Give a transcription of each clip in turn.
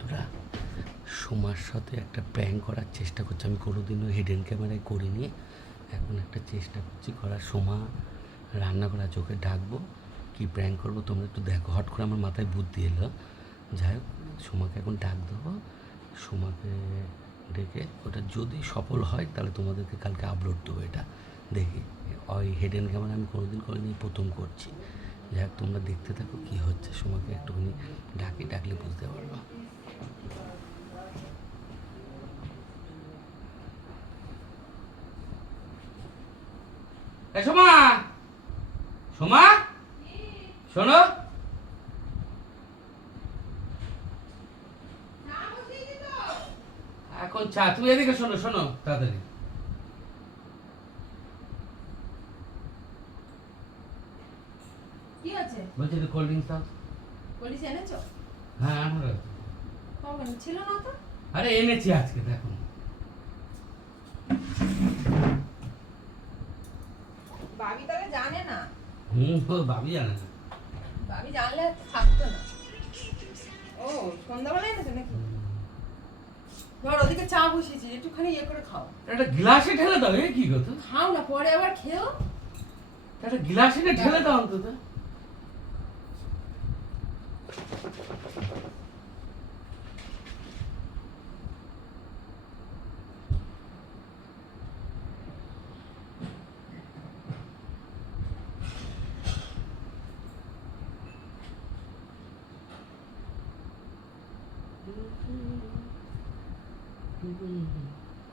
বন্ধুরা, সোমার সাথে একটা প্র্যাঙ্ক করার চেষ্টা করছি। আমি কোনোদিনও হিডেন ক্যামেরায় করিনি, এখন একটা চেষ্টা করছি করার। সোমা রান্না করা চোখে ডাকবো, কি প্র্যাঙ্ক করবো তোমরা একটু দেখো। হট করে আমার মাথায় বুদ্ধি এলো, যাই হোক সোমাকে এখন ডাক দেবো। সোমাকে ডেকে ওটা যদি সফল হয় তাহলে তোমাদেরকে কালকে আপলোড দেবো। এটা দেখি, ওই হিডেন ক্যামেরা আমি কোনোদিন করিনি, প্রথম করছি। যাই হোক তোমরা দেখতে থাকো কী হচ্ছে। সোমাকে একটুখানি ডাকলে বুঝতে পারবো। সোমা, সোমা শোনো, এখন চা, তুমি এদিকে শোনো শোনো তাড়াতাড়ি। কি আছে? বলছি তো কোল্ড ড্রিঙ্কস দাও। কোল্ড ড্রিঙ্কস এনেছো? হ্যাঁ আনো। কখন ছিল না তো? আরে এনেছি আজকে, দেখো। ভাবি তাহলে জানে না। ভাবি জানে না। ভাবি জানলে থাকতো না। ও সন্ধ্যাবেলা এনেছো নাকি? ধর ওদিকে চা বসিয়েছি, একটুখানি ইয়ে করে খাও। একটা গ্লাসে ঢেলে দাও। এ কি কথা? খাও না, পরে আবার খেও। একটা গ্লাসে ঢেলে দাও অন্তত।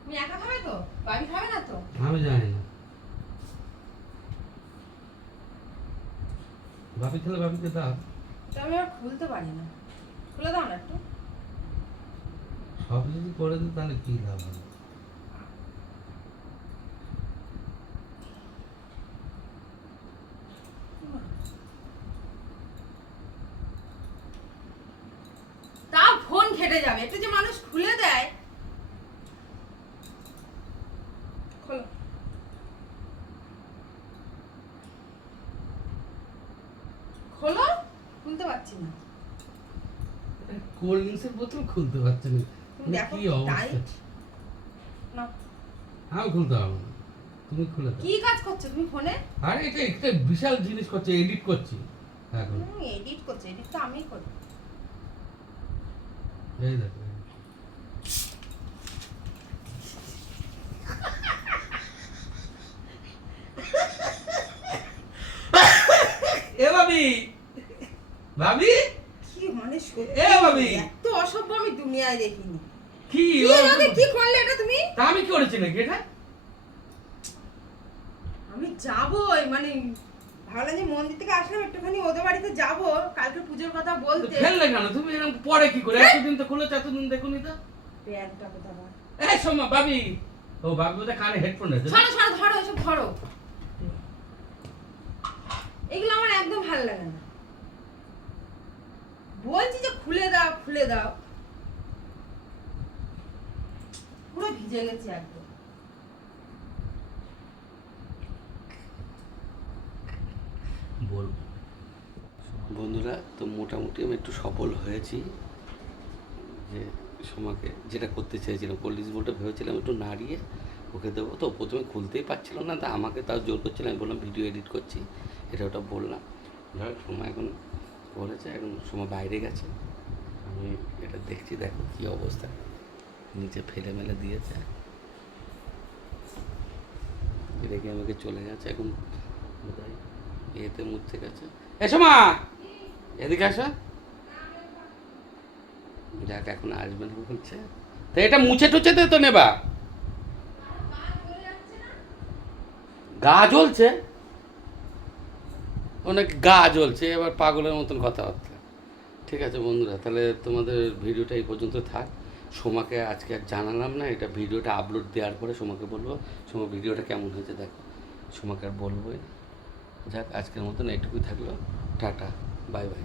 তুমি একা খাবে তো? ভাবি খাবে না তো? আমি জানি না। ভাবি খেলে ভাবিকে দাও। তো আমি আর খুলতে পারি না, খুলে দাও না একটু। সব যদি করে দিই তাহলে কি লাভ হবে? তা ফোন ঘেটে যাবে, একটু যে মানুষ খুলে দেয়। খোলো। খোলো, খুলতে পারছি না। কোল্ড ড্রিঙ্কসের বোতল খুলতে পারছে না। তুমি দেখো কি কি অবস্থা? টাইট। না আমি খুলতে পারবো না, তুমি খুলে দাও। কি কাজ করছো তুমি ফোনে? আরে এটা একটা বিশাল জিনিস করছে, এডিট করছি এখন। এডিট করছো? এডিট তো আমি করি। এই দেখো, এ ভাবি, ভাবি কি মানে এ ভাবি, এত অসভ্য আমি দুনিয়ায় দেখিনি। কি কি করলে এটা তুমি? তা আমি কি করেছি নাকি এটা? আমি যাবই, মানে ভাবলাম যে মন্দির থেকে আসলাম, একটুখানি ওদের বাড়িতে যাব কালকে পুজোর কথা বলতে। ফেললে কেন তুমি এরকম? পরে কি করে? এতদিন তো খুলেছে, এতদিন দেখুনি তো। প্যান্টটা কোথা বা? এই সোমা, ভাবি, ও ভাবি ওদের কানে হেডফোন আছে। ছাড়ো ছাড়ো, ধরো এসব ধরো। এগুলো আমার একদম ভালো লাগে না। বলছি যে খুলে দাও খুলে দাও, পুরো ভিজে গেছে একদম। বলবো বন্ধুরা, তো মোটামুটি আমি একটু সফল হয়েছি। যে সোমাকে যেটা করতে চেয়েছিলাম, কোল্ড ড্রিঙ্কস বলটা ভেবেছিলাম একটু নাড়িয়ে ওকে দেবো। তো প্রথমে খুলতেই পারছিল না, তা আমাকে তাও জোর করছিলাম। আমি বললাম ভিডিও এডিট করছি, এটা ওটা বললাম। ধর সোমা এখন করেছে, এখন সোমা বাইরে গেছে। আমি এটা দেখছি, দেখো কী অবস্থা, নিচে ফেলে মেলে দিয়েছে, রেখে আমাকে চলে গেছে। এখন বোধহয় এতে মুছতে গেছে। এসো মা, এদিকে আসো। যাক এখন আসবে না বলছে, তো এটা মুছে টুছে তো নেবা। গা জ্বলছে, অনেক গা জ্বলছে, এবার পাগলের মতন কথাবার্তা। ঠিক আছে বন্ধুরা, তাহলে তোমাদের ভিডিওটা এই পর্যন্ত থাক। সোমাকে আজকে আর জানালাম না, এটা ভিডিওটা আপলোড দেওয়ার পরে সোমাকে বলবো সোমা ভিডিওটা কেমন হয়েছে দেখো। সোমাকে আর বলবোই না। যাক আজকের মতন এইটুকুই থাকলো। Tata, bye bye.